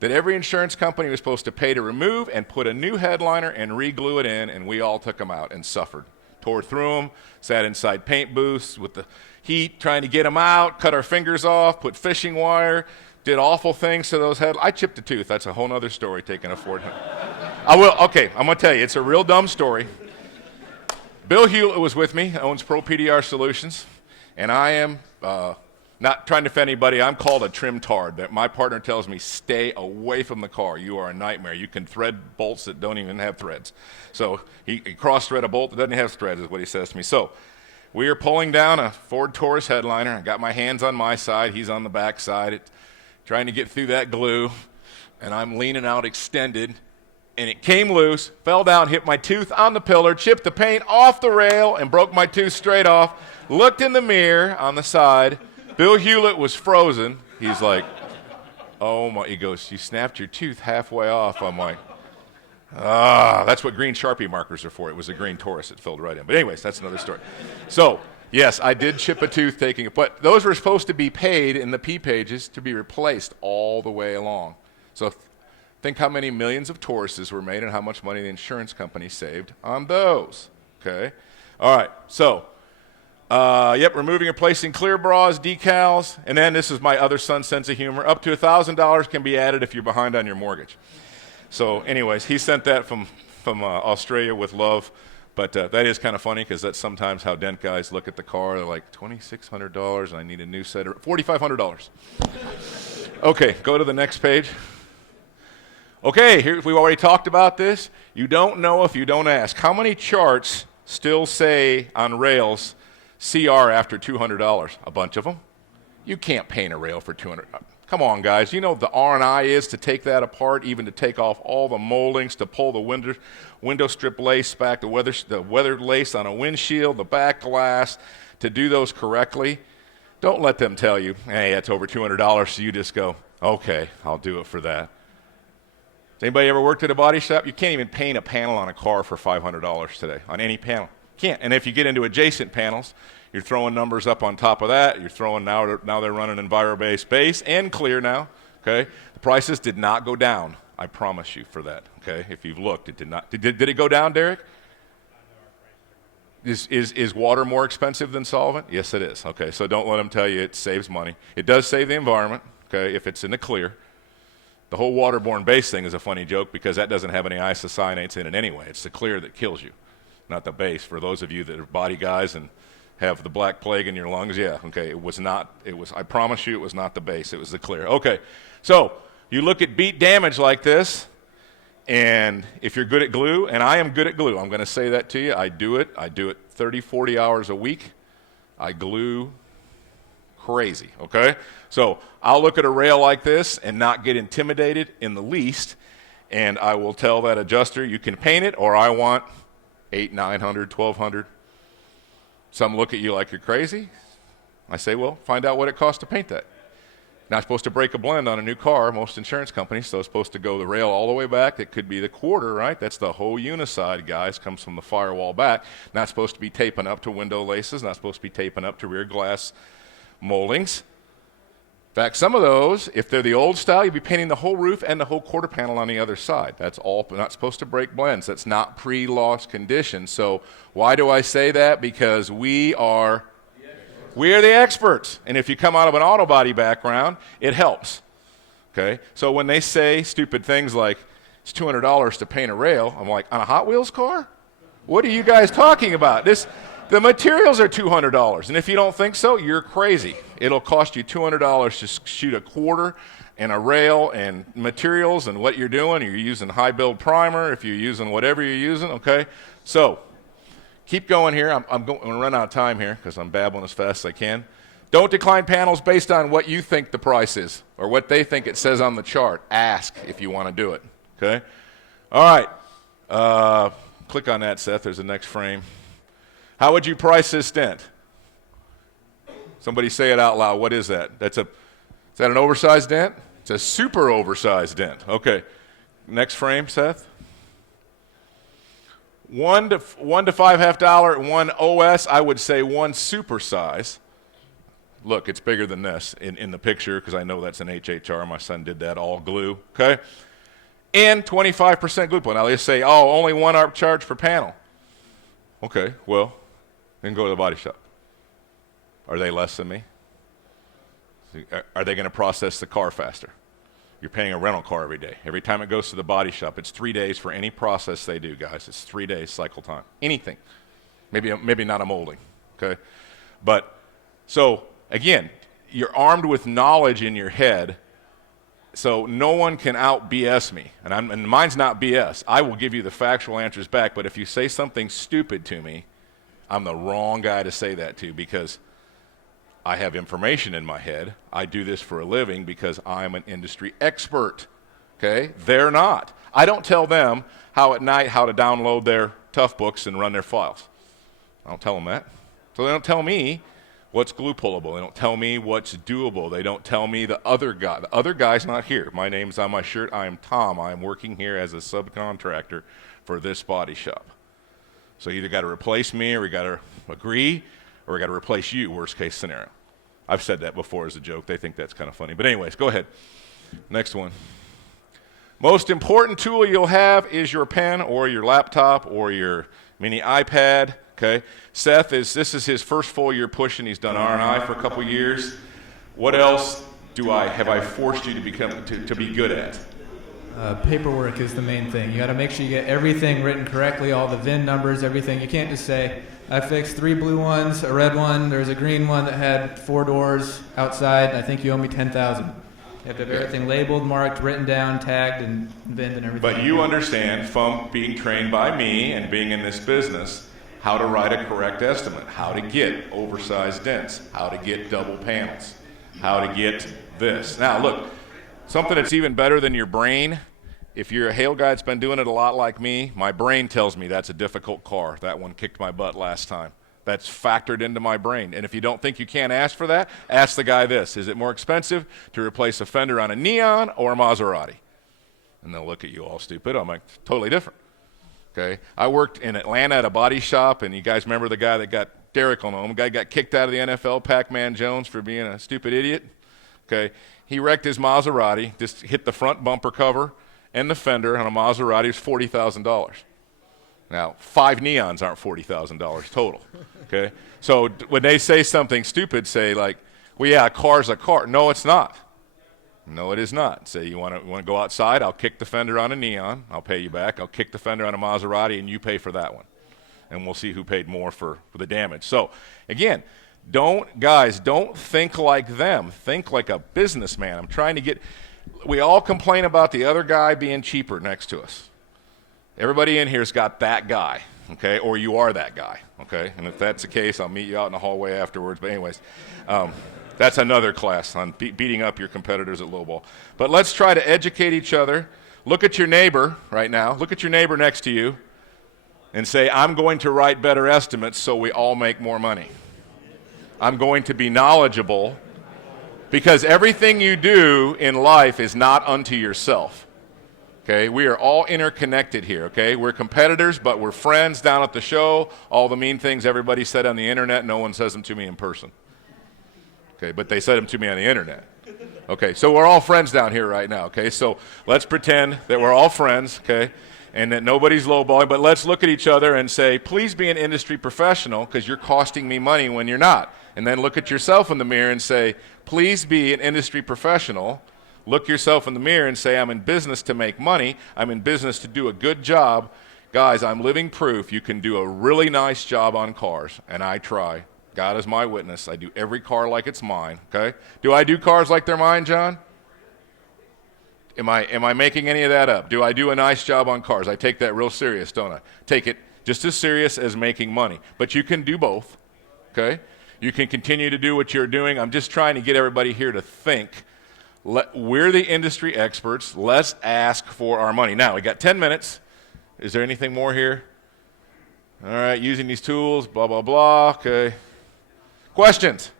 that every insurance company was supposed to pay to remove and put a new headliner and re-glue it in, and we all took them out and suffered. Tore through them, sat inside paint booths with the heat, trying to get them out, cut our fingers off, put fishing wire, did awful things to those headlights. I chipped a tooth. That's a whole other story, taking a Ford. I'm going to tell you, it's a real dumb story. Bill Hewlett was with me, owns Pro PDR Solutions, and I am not trying to offend anybody. I'm called a trim tard. That my partner tells me, stay away from the car. You are a nightmare. You can thread bolts that don't even have threads. So he cross-thread a bolt that doesn't have threads is what he says to me. So we are pulling down a Ford Taurus headliner. I got my hands on my side. He's on the back side, trying to get through that glue, and I'm leaning out extended. And it came loose, fell down, hit my tooth on the pillar, chipped the paint off the rail, and broke my tooth straight off. Looked in the mirror on the side. Bill Hewlett was frozen. He's like, oh my, he goes, you snapped your tooth halfway off. I'm like, that's what green Sharpie markers are for. It was a green Taurus. It filled right in. But anyways, that's another story. So, yes, I did chip a tooth taking it. But those were supposed to be paid in the P pages to be replaced all the way along. So think how many millions of Tauruses were made and how much money the insurance company saved on those. Okay? All right. So, removing and replacing clear bras, decals, and then this is my other son's sense of humor. Up to $1,000 can be added if you're behind on your mortgage. So, anyways, he sent that from Australia with love. But that is kind of funny because that's sometimes how dent guys look at the car. They're like, $2,600 and I need a new set of $4,500. Okay, go to the next page. Okay, here we've already talked about this. You don't know if you don't ask. How many charts still say on rails CR after $200? A bunch of them. You can't paint a rail for $200. Come on, guys. You know what the R&I is to take that apart, even to take off all the moldings, to pull the window strip lace back, the weather lace on a windshield, the back glass, to do those correctly. Don't let them tell you, hey, that's over $200, so you just go, okay, I'll do it for that. Anybody ever worked at a body shop? You can't even paint a panel on a car for $500 today, on any panel. Can't. And if you get into adjacent panels, you're throwing numbers up on top of that. You're throwing, now they're running Enviro-based base and clear now, okay? The prices did not go down, I promise you for that, okay? If you've looked, it did not. Did it go down, Derek? Is water more expensive than solvent? Yes, it is. Okay, so don't let them tell you it saves money. It does save the environment, okay, if it's in the clear. The whole waterborne base thing is a funny joke because that doesn't have any isocyanates in it anyway. It's the clear that kills you, not the base. For those of you that are body guys and have the black plague in your lungs, yeah, okay, I promise you it was not the base, it was the clear. Okay, so you look at beat damage like this, and if you're good at glue, and I am good at glue, I'm going to say that to you, I do it 30, 40 hours a week. I glue crazy, okay? So I'll look at a rail like this and not get intimidated in the least, and I will tell that adjuster, you can paint it, or I want $800, $900, $1,200. Some look at you like you're crazy. I say, well, find out what it costs to paint that. Not supposed to break a blend on a new car, most insurance companies, so it's supposed to go the rail all the way back. It could be the quarter, right? That's the whole uniside, guys, comes from the firewall back. Not supposed to be taping up to window laces, not supposed to be taping up to rear glass moldings. In fact, some of those, if they're the old style, you'd be painting the whole roof and the whole quarter panel on the other side. That's all, not supposed to break blends. That's not pre-loss condition. So why do I say that? Because we are the experts. And if you come out of an auto body background, it helps. Okay? So when they say stupid things like, it's $200 to paint a rail, I'm like, on a Hot Wheels car? What are you guys talking about? The materials are $200, and if you don't think so, you're crazy. It'll cost you $200 to shoot a quarter and a rail and materials and what you're doing. You're using high build primer, if you're using whatever you're using, okay? So keep going here. I'm going to run out of time here because I'm babbling as fast as I can. Don't decline panels based on what you think the price is or what they think it says on the chart. Ask if you want to do it, okay? All right. Click on that, Seth. There's the next frame. How would you price this dent? Somebody say it out loud. What is that? Is that an oversized dent? It's a super oversized dent. Okay. Next frame, Seth. $1 to $5.50, one OS, I would say one super size. Look, it's bigger than this in the picture because I know that's an HHR. My son did that all glue. Okay. And 25% glue pull. Now let's say, oh, only one ARP charge per panel. Okay, well, then go to the body shop. Are they less than me? Are they going to process the car faster? You're paying a rental car every day. Every time it goes to the body shop, it's 3 days for any process they do, guys. It's 3 days cycle time. Anything. Maybe not a molding, okay? But, so, again, you're armed with knowledge in your head, so no one can out BS me. And mine's not BS. I will give you the factual answers back, but if you say something stupid to me, I'm the wrong guy to say that to because I have information in my head. I do this for a living because I'm an industry expert, okay? They're not. I don't tell them how to download their tough books and run their files. I don't tell them that. So they don't tell me what's glue pullable. They don't tell me what's doable. They don't tell me the other guy. The other guy's not here. My name's on my shirt. I am Tom. I am working here as a subcontractor for this body shop. So you either got to replace me or we got to agree or we got to replace you, worst case scenario. I've said that before as a joke. They think that's kind of funny. But anyways, go ahead. Next one. Most important tool you'll have is your pen or your laptop or your mini iPad. Okay. Seth, this is his first full year pushing. He's done R&I for a couple years. What else have I forced you to become to be good at? Paperwork is the main thing. You got to make sure you get everything written correctly, all the VIN numbers, everything. You can't just say, I fixed 3 blue ones, a red one, there's a green one that had 4 doors outside, I think you owe me $10,000. You have to have everything labeled, marked, written down, tagged, and VIN'd and everything. But you understand from being trained by me and being in this business how to write a correct estimate, how to get oversized dents, how to get double panels. how to get this. Now look, something that's even better than your brain, if you're a hail guy that's been doing it a lot like me, my brain tells me that's a difficult car. That one kicked my butt last time. That's factored into my brain. And if you don't think you can't ask for that, ask the guy this. Is it more expensive to replace a fender on a Neon or a Maserati? And they'll look at you all stupid. I'm like, totally different. Okay. I worked in Atlanta at a body shop, and you guys remember the guy that got Derek on him. The guy got kicked out of the NFL, Pac-Man Jones, for being a stupid idiot. Okay. He wrecked his Maserati, just hit the front bumper cover and the fender on a Maserati. It was $40,000. Now, 5 Neons aren't $40,000 total, okay? So when they say something stupid, say like, well, yeah, a car's a car. No, it's not. No, it is not. Say you want to go outside, I'll kick the fender on a Neon, I'll pay you back. I'll kick the fender on a Maserati, and you pay for that one. And we'll see who paid more for the damage. So, again, don't think like them. Think like a businessman. I'm trying to get – we all complain about the other guy being cheaper next to us. Everybody in here's got that guy, okay, or you are that guy, okay? And if that's the case, I'll meet you out in the hallway afterwards. But anyways, that's another class on beating up your competitors at lowball. But let's try to educate each other. Look at your neighbor right now. Look at your neighbor next to you and say, I'm going to write better estimates so we all make more money. I'm going to be knowledgeable, because everything you do in life is not unto yourself. Okay, we are all interconnected here, okay? We're competitors, but we're friends down at the show. All the mean things everybody said on the internet, no one says them to me in person. Okay, but they said them to me on the internet. Okay, so we're all friends down here right now, okay? So let's pretend that we're all friends, okay, and that nobody's lowballing, but let's look at each other and say, please be an industry professional, because you're costing me money when you're not. And then look at yourself in the mirror and say, please be an industry professional. Look yourself in the mirror and say, I'm in business to make money. I'm in business to do a good job. Guys, I'm living proof you can do a really nice job on cars, and I try. God is my witness. I do every car like it's mine, okay? Do I do cars like they're mine, John? Am I making any of that up? Do I do a nice job on cars? I take that real serious, don't I? Take it just as serious as making money. But you can do both, okay? You can continue to do what you're doing. I'm just trying to get everybody here to think. We're the industry experts. Let's ask for our money. Now, we got 10 minutes. Is there anything more here? All right, using these tools, blah, blah, blah. Okay. Questions?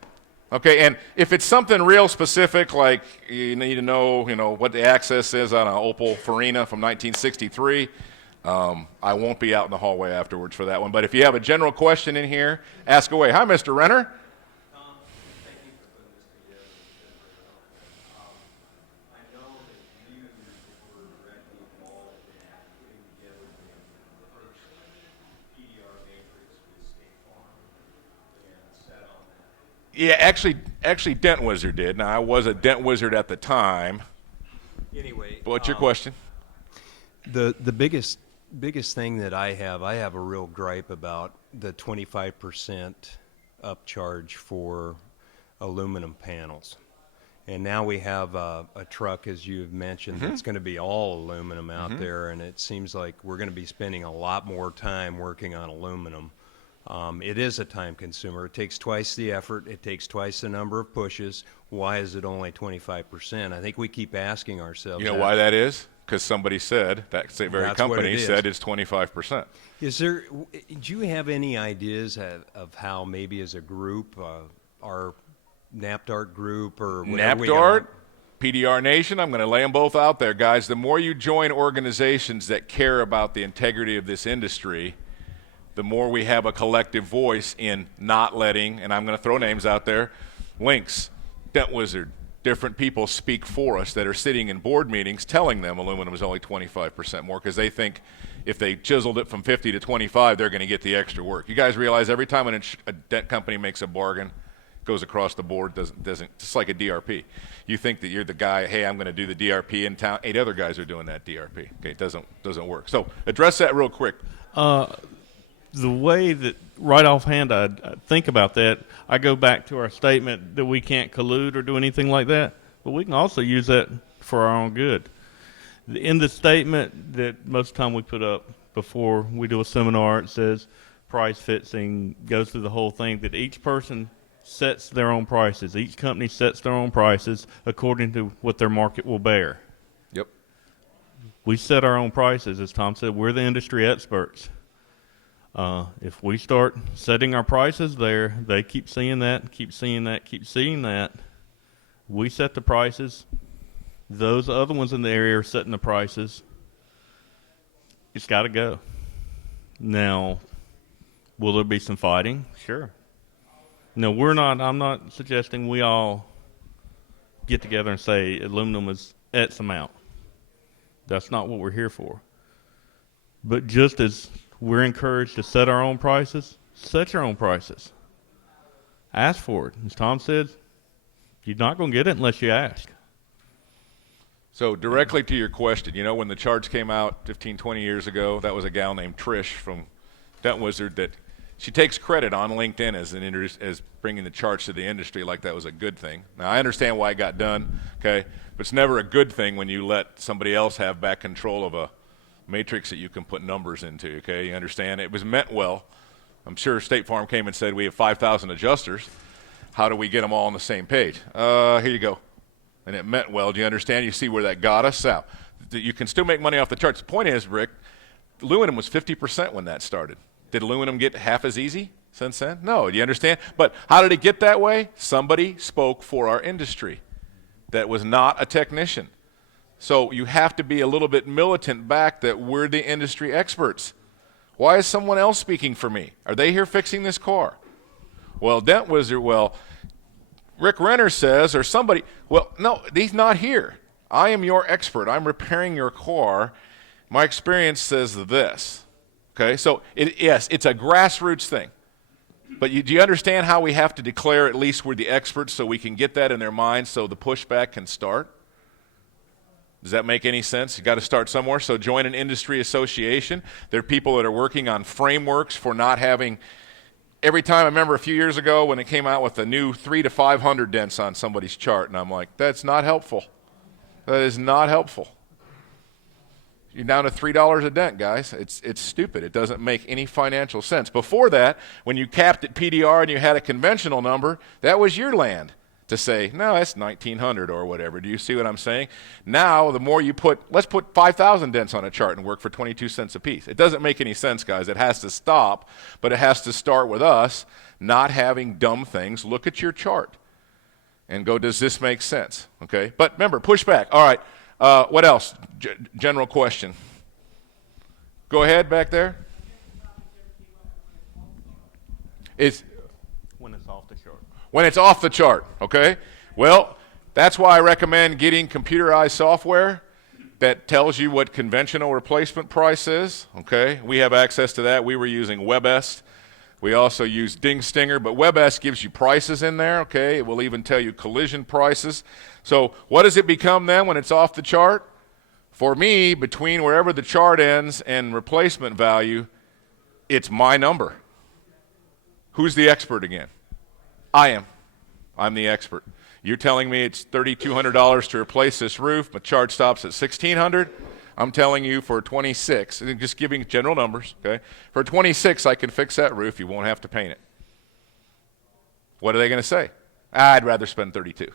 Okay, and if it's something real specific, like you need to know, what the access is on an Opel Farina from 1963, I won't be out in the hallway afterwards for that one. But if you have a general question in here, ask away. Hi, Mr. Renner. Yeah, actually, Dent Wizard did. Now, I was a Dent Wizard at the time. Anyway, But what's your question? The biggest thing that I have a real gripe about the 25% upcharge for aluminum panels. And now we have a truck, as you've mentioned, that's going to be all aluminum out there, and it seems like we're going to be spending a lot more time working on aluminum. It is a time consumer. It takes twice the effort. It takes twice the number of pushes. Why is it only 25%? I think we keep asking ourselves. You know why that is? Because somebody said, that very That's company said it's 25%. Do you have any ideas of how maybe as a group, our NAPDRT group or whatever NAPDRT, PDR Nation, I'm going to lay them both out there, guys. The more you join organizations that care about the integrity of this industry, the more we have a collective voice in not letting, and I'm going to throw names out there, Lynx, Dent Wizard, different people speak for us that are sitting in board meetings telling them aluminum is only 25% more, because they think if they chiseled it from 50 to 25, they're going to get the extra work. You guys realize every time a dent company makes a bargain, goes across the board, doesn't just like a DRP. You think that you're the guy, hey, I'm going to do the DRP in town. 8 other guys are doing that DRP. Okay, it doesn't work. So address that real quick. The way that right offhand I think about that, I go back to our statement that we can't collude or do anything like that, but we can also use that for our own good. In the statement that most of the time we put up before we do a seminar, it says price fixing, goes through the whole thing, that each person sets their own prices. Each company sets their own prices according to what their market will bear. Yep. We set our own prices. As Tom said, we're the industry experts. If we start setting our prices there, they keep seeing that, keep seeing that, keep seeing that. We set the prices. Those other ones in the area are setting the prices. It's got to go. Now, will there be some fighting? Sure. No, I'm not suggesting we all get together and say aluminum is X amount. That's not what we're here for. But just as we're encouraged to set our own prices, set your own prices. Ask for it. As Tom said, you're not going to get it unless you ask. So directly to your question, you know, when the charge came out 15, 20 years ago, that was a gal named Trish from Dent Wizard that she takes credit on LinkedIn as bringing the charge to the industry like that was a good thing. Now, I understand why it got done, okay, but it's never a good thing when you let somebody else have back control of a matrix that you can put numbers into, okay? You understand? It was meant well. I'm sure State Farm came and said, we have 5,000 adjusters. How do we get them all on the same page? Here you go. And it meant well. Do you understand? You see where that got us? Now, you can still make money off the charts. The point is, Rick, aluminum was 50% when that started. Did aluminum get half as easy since then? No. Do you understand? But how did it get that way? Somebody spoke for our industry that was not a technician. So you have to be a little bit militant back that we're the industry experts. Why is someone else speaking for me? Are they here fixing this car? Well, Dent Wizard, Rick Renner says, or somebody, well, no, he's not here. I am your expert. I'm repairing your car. My experience says this. Okay, so yes, it's a grassroots thing. But do you understand how we have to declare at least we're the experts so we can get that in their minds so the pushback can start? Does that make any sense? You got to start somewhere. So join an industry association. There are people that are working on frameworks for not having. Every time, I remember a few years ago when it came out with the new 300 to 500 dents on somebody's chart, and I'm like, that's not helpful. That is not helpful. You're down to $3 a dent, guys. It's stupid. It doesn't make any financial sense. Before that, when you capped at PDR and you had a conventional number, that was your land to say, no, that's 1,900 or whatever. Do you see what I'm saying? Now, the more you put, let's put 5,000 dents on a chart and work for 22 cents a piece. It doesn't make any sense, guys. It has to stop, but it has to start with us not having dumb things. Look at your chart and go, does this make sense? Okay? But remember, push back. All right. What else? General question. Go ahead back there. It's when it's off the chart. When it's off the chart, okay? Well, that's why I recommend getting computerized software that tells you what conventional replacement price is, okay? We have access to that. We were using WebEst. We also use Ding Stinger, but WebEst gives you prices in there, okay? It will even tell you collision prices. So what does it become then when it's off the chart? For me, between wherever the chart ends and replacement value, it's my number. Who's the expert again? I am. I'm the expert. You're telling me it's $3,200 to replace this roof, but chart stops at $1,600. I'm telling you for 26, just giving general numbers, okay? For 26, I can fix that roof. You won't have to paint it. What are they going to say? I'd rather spend 32.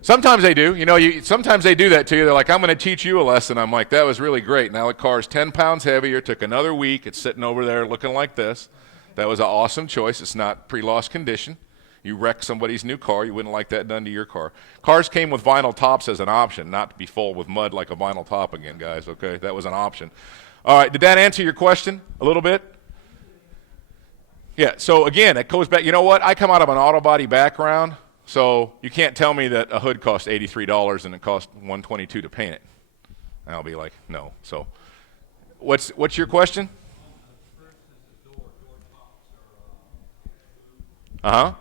Sometimes they do. You know, sometimes they do that to you. They're like, I'm going to teach you a lesson. I'm like, that was really great. Now the car's 10 pounds heavier. Took another week. It's sitting over there looking like this. That was an awesome choice. It's not pre-loss condition. You wreck somebody's new car, you wouldn't like that done to your car. Cars came with vinyl tops as an option, not to be full with mud like a vinyl top again, guys, okay? That was an option. All right, did that answer your question a little bit? Yeah, so again, it goes back. You know what? I come out of an auto body background, so you can't tell me that a hood costs $83 and it costs $122 to paint it. And I'll be like, no. So what's your question? Uh-huh.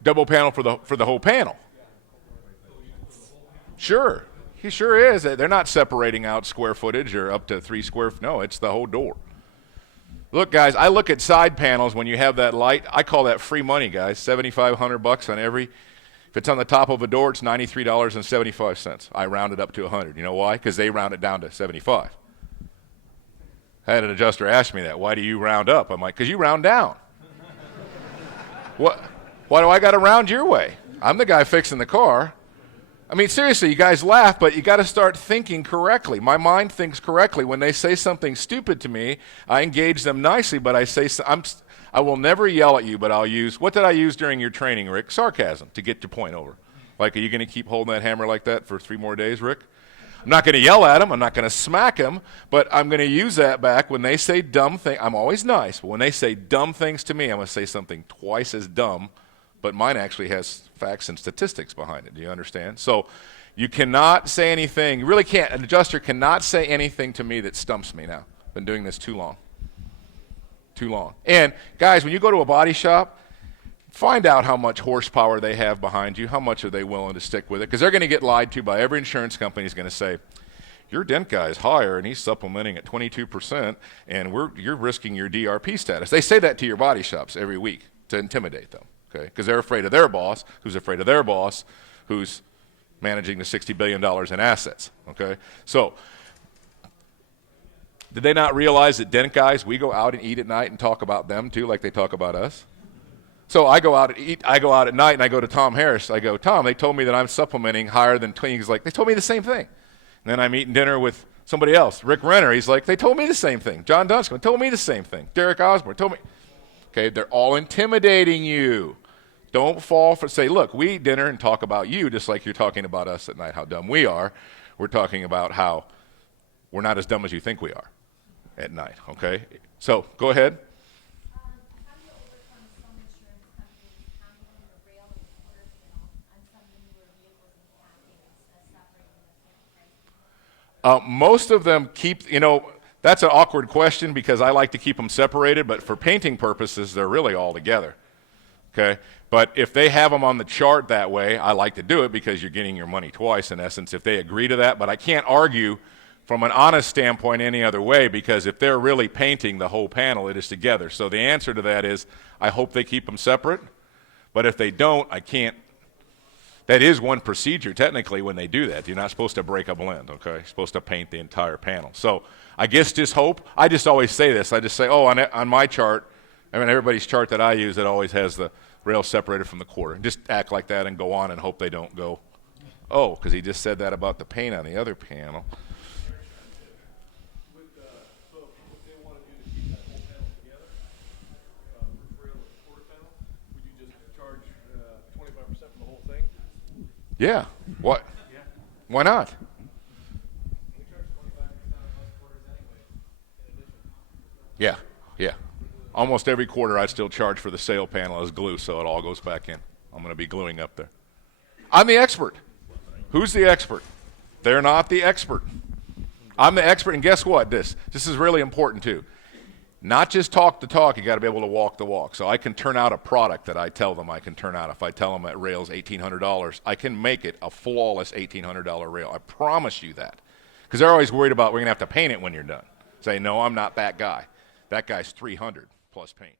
Double panel for the whole panel. Sure. He sure is. They're not separating out square footage or up to 3 square. No, it's the whole door. Look, guys, I look at side panels when you have that light. I call that free money, guys. $7,500 on every. If it's on the top of a door, it's $93.75. I round it up to 100. You know why? Because they round it down to 75. I had an adjuster ask me that. Why do you round up? I'm like, because you round down. What? Why do I got to round your way? I'm the guy fixing the car. I mean, seriously, you guys laugh, but you got to start thinking correctly. My mind thinks correctly. When they say something stupid to me, I engage them nicely, but I will never yell at you, but I'll use, what did I use during your training, Rick? Sarcasm to get your point over. Like, are you going to keep holding that hammer like that for 3 more days, Rick? I'm not going to yell at them. I'm not going to smack them, but I'm going to use that back when they say dumb things. I'm always nice, but when they say dumb things to me, I'm going to say something twice as dumb, but mine actually has facts and statistics behind it. Do you understand? So you cannot say anything. You really can't. An adjuster cannot say anything to me that stumps me now. I've been doing this too long. Too long. And, guys, when you go to a body shop, find out how much horsepower they have behind you. How much are they willing to stick with it? Because they're going to get lied to by every insurance company is going to say, your dent guy is higher, and he's supplementing at 22%, and you're risking your DRP status. They say that to your body shops every week to intimidate them. Okay, because they're afraid of their boss, who's afraid of their boss, who's managing the $60 billion in assets. Okay, so did they not realize that dent guys, we go out and eat at night and talk about them too, like they talk about us? So I go out and eat. I go out at night and I go to Tom Harris. I go, Tom, they told me that I'm supplementing higher than 20. He's like, they told me the same thing. And then I'm eating dinner with somebody else, Rick Renner. He's like, they told me the same thing. John Dunscombe told me the same thing. Derek Osborne told me. Okay, they're all intimidating you. Don't fall for, say, look, we eat dinner and talk about you just like you're talking about us at night, how dumb we are. We're talking about how we're not as dumb as you think we are at night, okay? So, go ahead. How do you overcome some insurance companies handling the rail and the quarter panel on some of the newer vehicles and capping and separating the same price? Most of them keep, that's an awkward question because I like to keep them separated, but for painting purposes, they're really all together, okay? But if they have them on the chart that way, I like to do it because you're getting your money twice in essence if they agree to that, but I can't argue from an honest standpoint any other way because if they're really painting the whole panel, it is together. So the answer to that is I hope they keep them separate, but if they don't, I can't. That is one procedure technically when they do that. You're not supposed to break a blend, okay? You're supposed to paint the entire panel. So I guess just hope. I just always say this. I just say, oh, on my chart, I mean everybody's chart that I use, it always has the rail separated from the quarter. Just act like that and go on and hope they don't go, oh, because he just said that about the paint on the other panel. So if they wanted you to keep that whole panel together, roof rail and quarter panel, would you just charge 25% for the whole thing? Yeah. What? Yeah. Why not? We charge 25% on most quarters anyway, in addition. Yeah. Yeah. Almost every quarter I still charge for the sail panel as glue, so it all goes back in. I'm going to be gluing up there. I'm the expert. Who's the expert? They're not the expert. I'm the expert, and guess what? This is really important too. Not just talk the talk, you got to be able to walk the walk. So I can turn out a product that I tell them I can turn out. If I tell them that rail's $1,800, I can make it a flawless $1,800 rail. I promise you that. Because they're always worried about we're going to have to paint it when you're done. Say, no, I'm not that guy. That guy's $300 plus paint.